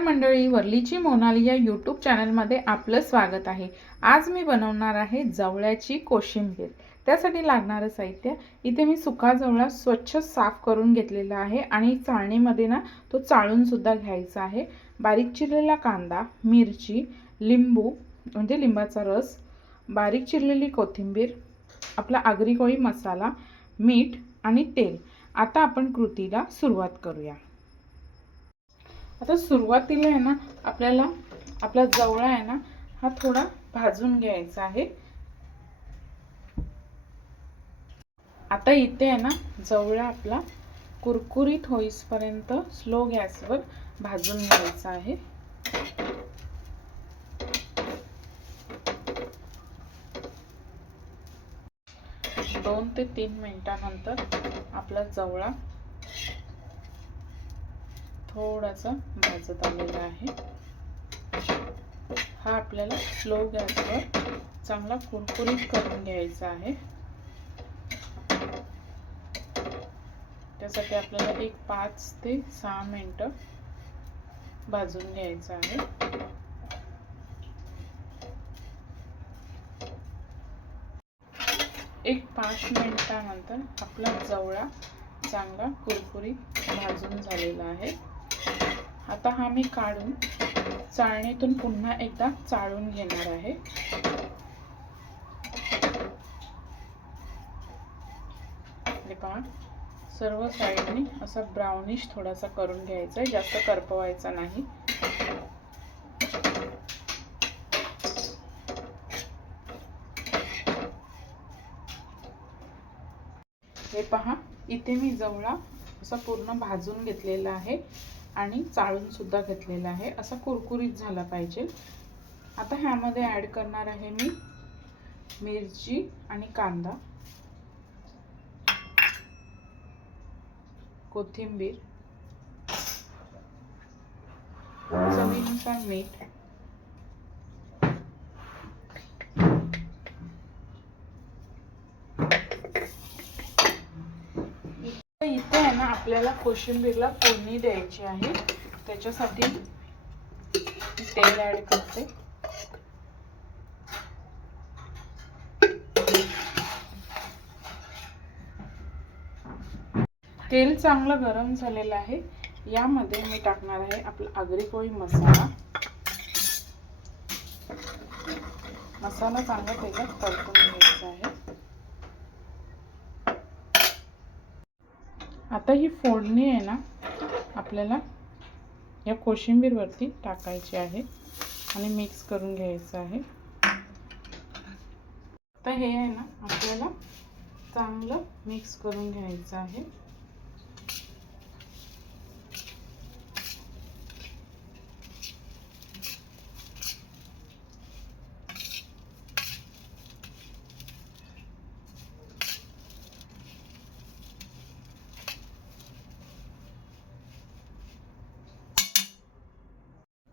मंडळी, वर्लीची मोनाली या यूट्यूब चॅनलमध्ये आपलं स्वागत आहे। आज मी बनवणार आहे जवळ्याची कोशिंबीर। त्यासाठी लागणारे साहित्य इथे मी सुका जवळा स्वच्छ साफ करून घेतलेला आहे आणि चाळणीमध्ये ना तो चाळून सुद्धा घ्यायचा आहे। बारीक चिरलेला कांदा, मिरची, लिंबू म्हणजे लिंबाचा रस, बारीक चिरलेली कोथिंबीर, आपला आगरी कोळी मसाला, मीठ आणि तेल। आता आपण कृतीला सुरुवात करूया। आता सुरुवातीला आहे ना आपल्याला आपला जवळा आहे ना हा थोडा भाजून घ्यायचा आहे। आता इथे आहे ना जवळा आपला कुरकुरीत होईपर्यंत स्लो गॅसवर भाजून घ्यायचा आहे। 2 ते 3 मिनिटांनंतर आपला जवळा थोडासा भाजत आलेला आहे। हा आपल्याला स्लो गॅसवर चांगला कुरकुरीत करून घ्यायचा आहे। त्यासाठी आपल्याला एक 5 ते 6 मिनिट भाजून घ्यायचा आहे। एक 5 मिनिटांनंतर आपला जवळा चांगला कुरकुरीत भाजून झालेला आहे। आता हा मी काढून चाळणीतून पुन्हा एकदा चाळून घेणार आहे। हे पहा, सर्व साइडनी असा ब्राउनिश थोडासा करून घ्यायचा आहे, जास्त करपवायचा नाही। हे पहा, इथे मी जवळा असा पूर्ण भाजून घेतलेला आहे आणि चाळून सुद्धा घेतलेला आहे। असा कुरकुरीत झाला पाहिजे। आता ह्यामध्ये ऍड करणार आहे मी मिरची आणि कांदा, कोथिंबीर, चवीनुसार मीठ, इथे आहे ना आपल्याला कोशिंबीरला फोडणी द्यायची आहे। त्याच्यासाठी तेल ऍड करते। तेल चांगलं गरम झालेलं आहे। यामध्ये मी टाकणार आहे आपला आगरी कोळी मसाला। मसाला चांगला तेलात परतून घ्यायचा आहे। आता ही फोडणी आहे ना आपल्याला या कोशिंबीर वरती टाकायची आहे आणि मिक्स करून घ्यायचं आहे। आता हे आहे ना आपल्याला चांगलं मिक्स करून घ्यायचं आहे।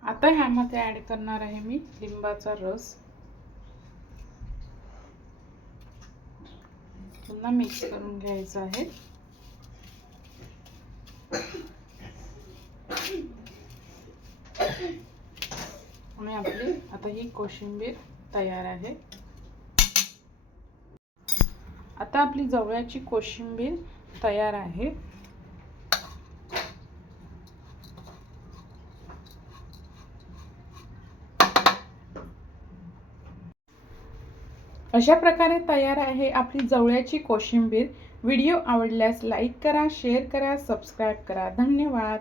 आता ह्यामध्ये ऍड करणार आहे मी लिंबाचा रस। पुन्हा मिक्स करून घ्यायचा आहे। आणि आपली आता ही कोशिंबीर तयार आहे। आता आपली जवळ्याची कोशिंबीर तयार आहे। अशा प्रकारे तयार आहे आपली जवळ्याची कोशिंबीर। व्हिडिओ आवडल्यास लाईक करा, शेअर करा, सबस्क्राइब करा। धन्यवाद।